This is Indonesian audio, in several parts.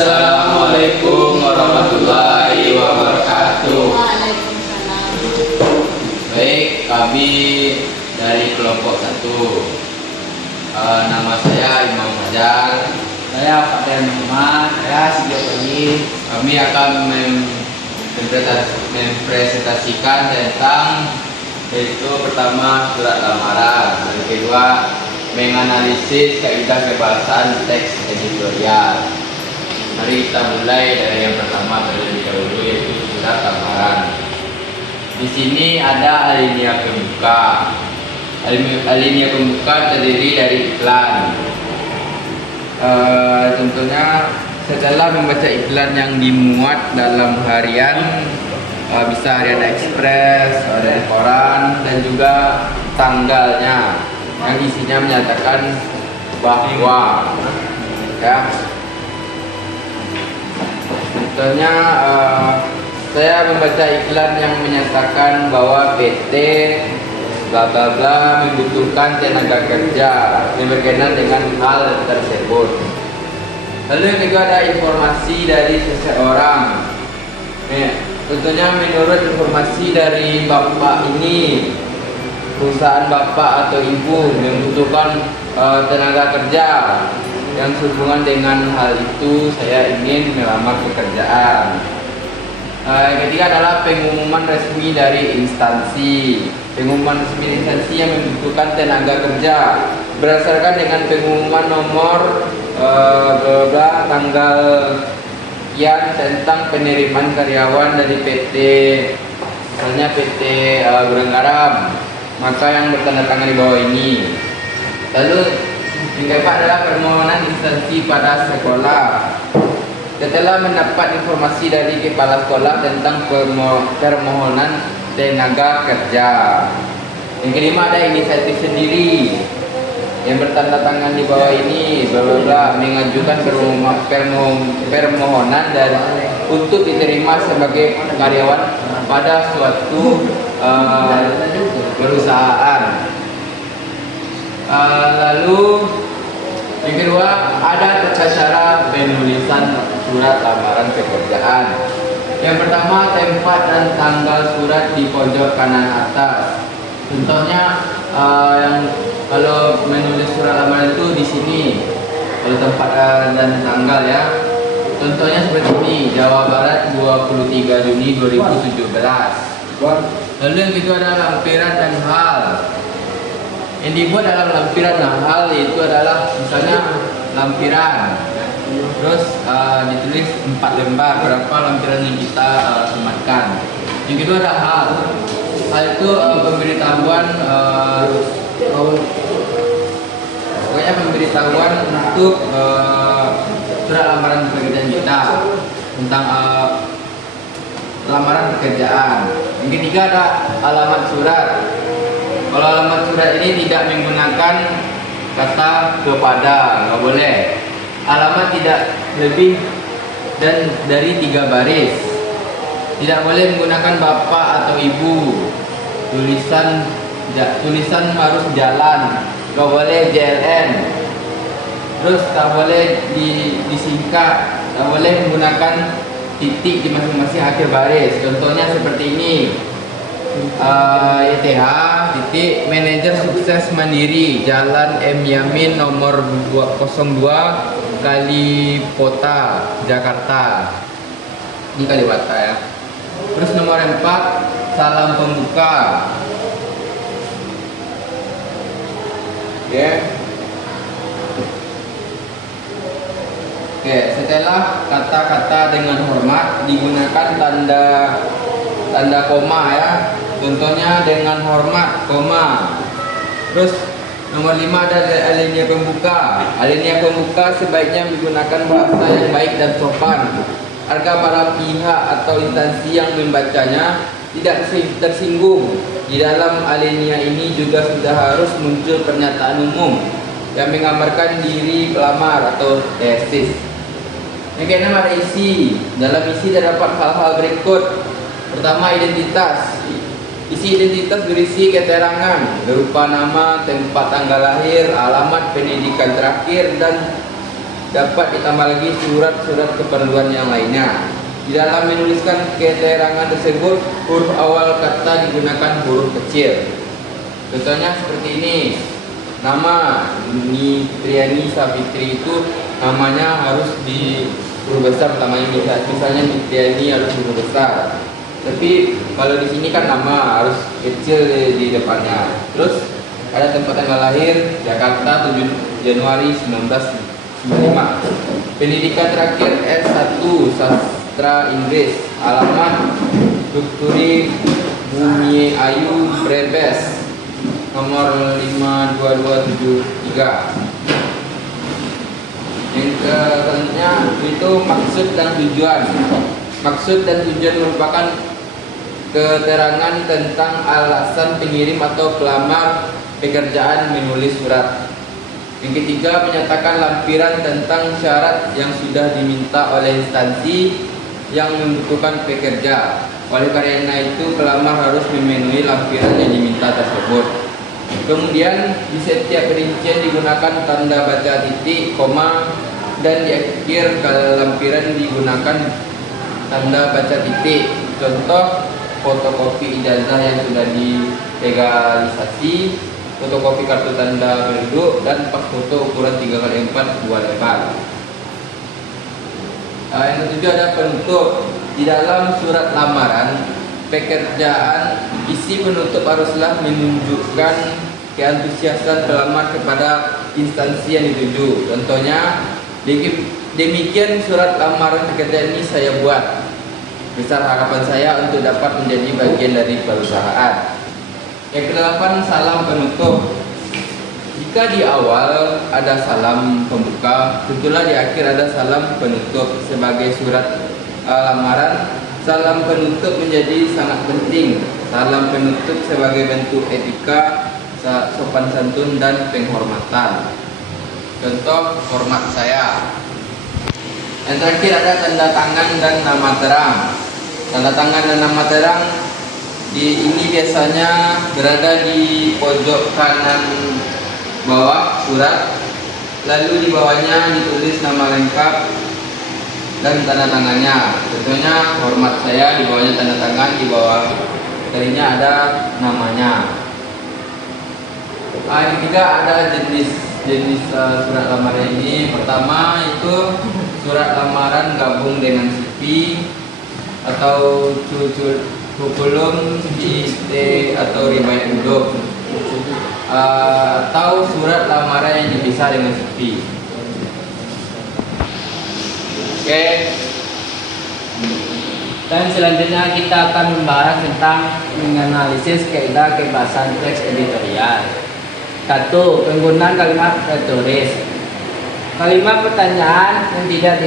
Assalamualaikum warahmatullahi wabarakatuh. Waalaikumsalam. Baik, kami dari kelompok 1. Nama saya Imam Fajar. Saya Fadel Muhammad, saya Sigio Peni. Kami akan mempresentasikan tentang yaitu pertama surat lamaran, yang kedua menganalisis kaidah kebahasaan teks editorial. Mari kita mulai dari yang pertama terlebih dahulu, yaitu surat lamaran. Di sini ada alinea pembuka. Alinea pembuka terdiri dari iklan. Tentunya setelah membaca iklan yang dimuat dalam harian, bisa harian Express, dari koran, dan juga tanggalnya yang isinya menyatakan bahwa ya contohnya saya membaca iklan yang menyatakan bahwa PT bla bla bla membutuhkan tenaga kerja yang berkenaan dengan hal tersebut. Lalu yang kedua ada informasi dari seseorang. Tentunya menurut informasi dari bapak ini, perusahaan bapak atau ibu membutuhkan tenaga kerja yang sehubungan dengan hal itu saya ingin melamar pekerjaan. Yang ketiga adalah pengumuman resmi dari instansi. Pengumuman resmi instansi yang membutuhkan tenaga kerja berdasarkan dengan pengumuman nomor tanggal yang tentang penerimaan karyawan dari PT, misalnya PT Gudang Garam, maka yang bertanda tangan di bawah ini. Lalu yang keempat adalah permohonan instansi pada sekolah. Setelah mendapat informasi dari kepala sekolah tentang permohonan tenaga kerja. Yang kelima ada inisiatif sendiri yang bertanda tangan di bawah ini, bla bla bla, mengajukan permohonan dan untuk diterima sebagai karyawan pada suatu perusahaan. Lalu yang kedua ada tata cara penulisan surat lamaran pekerjaan. Yang pertama, tempat dan tanggal surat di pojok kanan atas. Contohnya yang kalau menulis surat lamaran itu di sini. Kalau tempat dan tanggal ya. Contohnya seperti ini, Jawa Barat 23 Juni 2017. Lalu yang kedua adalah lampiran dan hal. Yang dibuat dalam lampiran dan hal itu adalah misalnya lampiran. Terus ditulis 4 lembar berapa lampiran yang kita sematkan. Yang kedua ada hal. Hal itu pemberitahuan pokoknya pemberitahuan untuk surat lamaran pekerjaan kita tentang lamaran pekerjaan. Yang ketiga ada alamat surat. Kalau alamat surat ini tidak menggunakan kata kepada, nggak boleh. Alamat tidak lebih dan dari 3 baris. Tidak boleh menggunakan bapak atau ibu. Tulisan harus jalan. Nggak boleh JLN. Terus tak boleh disingkat. Tak boleh menggunakan titik di masing-masing akhir baris. Contohnya seperti ini. YTH titik manajer sukses mandiri Jalan M Yamin nomor 202 Kalipota Jakarta. Ini Kalibata ya. Terus nomor 4 salam pembuka. Oke, setelah kata-kata dengan hormat digunakan tanda koma ya. Contohnya dengan hormat, koma. Terus nomor 5 ada alinea pembuka. Alinea pembuka sebaiknya menggunakan bahasa yang baik dan sopan agar para pihak atau instansi yang membacanya tidak tersinggung. Di dalam alinea ini juga sudah harus muncul pernyataan umum yang menggambarkan diri pelamar atau tesis. Yang keenam ada isi. Dalam isi terdapat hal-hal berikut. Pertama, identitas. Isi identitas berisi keterangan berupa nama, tempat tanggal lahir, alamat pendidikan terakhir, dan dapat ditambah lagi surat-surat keperluan yang lainnya. Di dalam menuliskan keterangan tersebut, huruf awal kata digunakan huruf kecil. Contohnya seperti ini. Nama Nitriani Savitri itu namanya harus di huruf besar pertamanya, misalnya Nitriani harus huruf besar. Tapi kalau di sini kan nama harus kecil di depannya. Terus ada tempat tanggal lahir Jakarta 7 Januari 1995. Pendidikan terakhir S1 Sastra Inggris. Alamat Dukturi Bumi Ayu Brebes nomor 52273. Yang selanjutnya itu maksud dan tujuan. Maksud dan tujuan merupakan keterangan tentang alasan pengirim atau pelamar pekerjaan menulis surat. Yang ketiga, menyatakan lampiran tentang syarat yang sudah diminta oleh instansi yang membutuhkan pekerja. Oleh karena itu, pelamar harus memenuhi lampiran yang diminta tersebut. Kemudian di setiap perincian digunakan tanda baca titik, koma, dan di akhir lampiran digunakan tanda baca titik. Contoh, fotokopi ijazah yang sudah dilegalisasi, fotokopi kartu tanda penduduk, dan pas foto ukuran 3x4 2 lebar. Yang ketujuh ada penutup. Di dalam surat lamaran pekerjaan, isi penutup haruslah menunjukkan keantusiasan pelamar kepada instansi yang dituju. Contohnya, demikian surat lamaran pekerjaan ini saya buat. Besar harapan saya untuk dapat menjadi bagian dari perusahaan. Yang kedelapan, salam penutup. Jika di awal ada salam pembuka, tentulah di akhir ada salam penutup. Sebagai surat lamaran, salam penutup menjadi sangat penting. Salam penutup sebagai bentuk etika, sopan santun, dan penghormatan. Contoh, hormat saya. Yang terakhir ada tanda tangan dan nama terang. Tanda tangan dan nama terang ini biasanya berada di pojok kanan bawah surat, lalu di bawahnya ditulis nama lengkap dan tanda tangannya. Contohnya, hormat saya, di bawahnya tanda tangan, di bawah darinya ada namanya. Yang ketiga ada jenis surat lamaran ini. Pertama itu surat lamaran gabung dengan CV atau curriculum vitae atau riwayat hidup, atau surat lamaran yang dipisah dengan CV. Oke. Dan selanjutnya kita akan membahas tentang menganalisis kaidah kebahasan teks editorial. 1. Penggunaan kalimat retoris. Kalimat pertanyaan yang tidak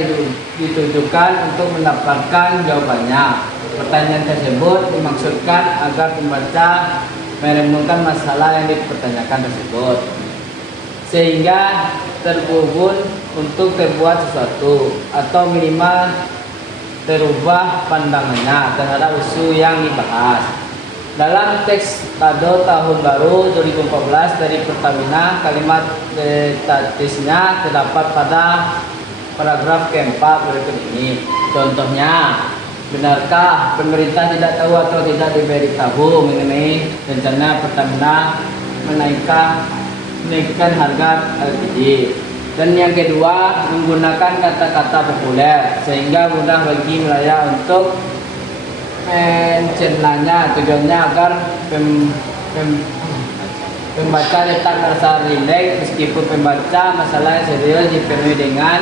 ditujukan untuk mendapatkan jawabannya. Pertanyaan tersebut dimaksudkan agar pembaca merenungkan masalah yang dipertanyakan tersebut, sehingga terhubung untuk terbuat sesuatu atau minimal terubah pandangannya terhadap isu yang dibahas. Dalam teks kado tahun baru 2014 dari Pertamina, kalimat statisnya terdapat pada paragraf keempat berikut ini. Contohnya, benarkah pemerintah tidak tahu atau tidak diberitahu mengenai rencana Pertamina menaikkan harga LPG? Dan yang kedua, menggunakan kata-kata populer sehingga mudah bagi wilayah untuk mencernanya. Tujuannya agar pembaca tetap merasa rileks meskipun pembaca masalah yang serius dipenuhi dengan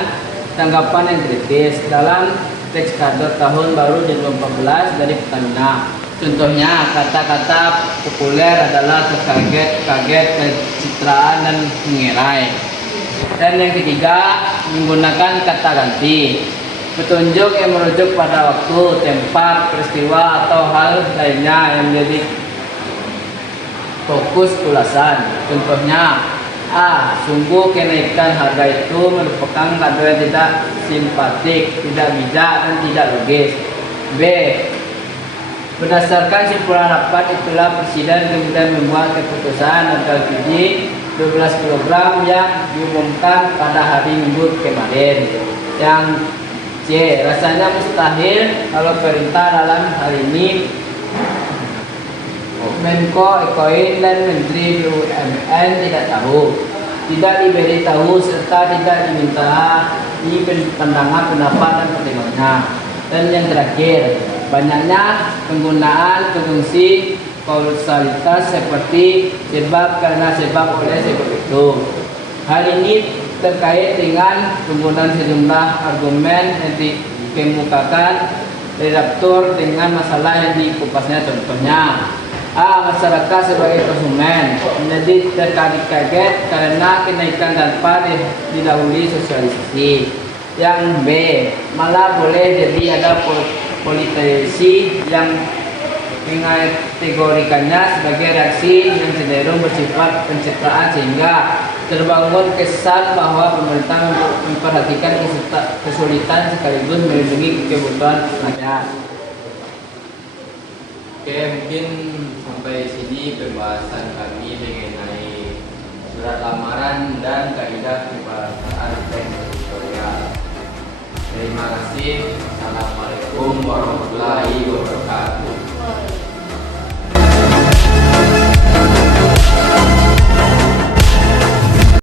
tanggapan yang kritis. Dalam teks kado tahun baru 2014 dari Pertamina, contohnya kata-kata populer adalah terkaget-kaget, kecitraan, dan mengerai. Dan yang ketiga, menggunakan kata ganti, petunjuk yang merujuk pada waktu, tempat, peristiwa, atau hal lainnya yang menjadi fokus ulasan. Contohnya, A. Sungguh kenaikan harga itu merupakan kado yang tidak simpatik, tidak bijak, dan tidak logis. B. Berdasarkan simpulan rapat itulah Presiden kemudian membuat keputusan harga LPG 12 kg yang diumumkan pada hari Minggu kemarin. Yang C, rasanya mustahil kalau perintah dalam hal ini Menko Ekoin dan Menteri BUMN tidak tahu, tidak diberitahu serta tidak diminta pandangan pendapat dan pertimbangannya. Dan yang terakhir, banyaknya penggunaan fungsi kausalitas seperti sebab karena sebab oleh sebab itu. Hal ini terkait dengan penggunaan sejumlah argumen yang dikemukakan redaktur dengan masalah yang dikupasnya. Contohnya, A. Masyarakat sebagai konsumen menjadi terkaget karena kenaikan tanpa didahului sosialisasi. Yang B. Malah boleh jadi ada politisi yang mengategorikannya sebagai reaksi yang cenderung bersifat pencitraan sehingga terbangun kesan bahwa pemerintah memperhatikan kesulitan sekaligus melindungi kebutuhan rakyat. Oke, mungkin sampai sini pembahasan kami mengenai surat lamaran dan kaidah kebahasaan tekstual. Terima kasih. Assalamualaikum warahmatullahi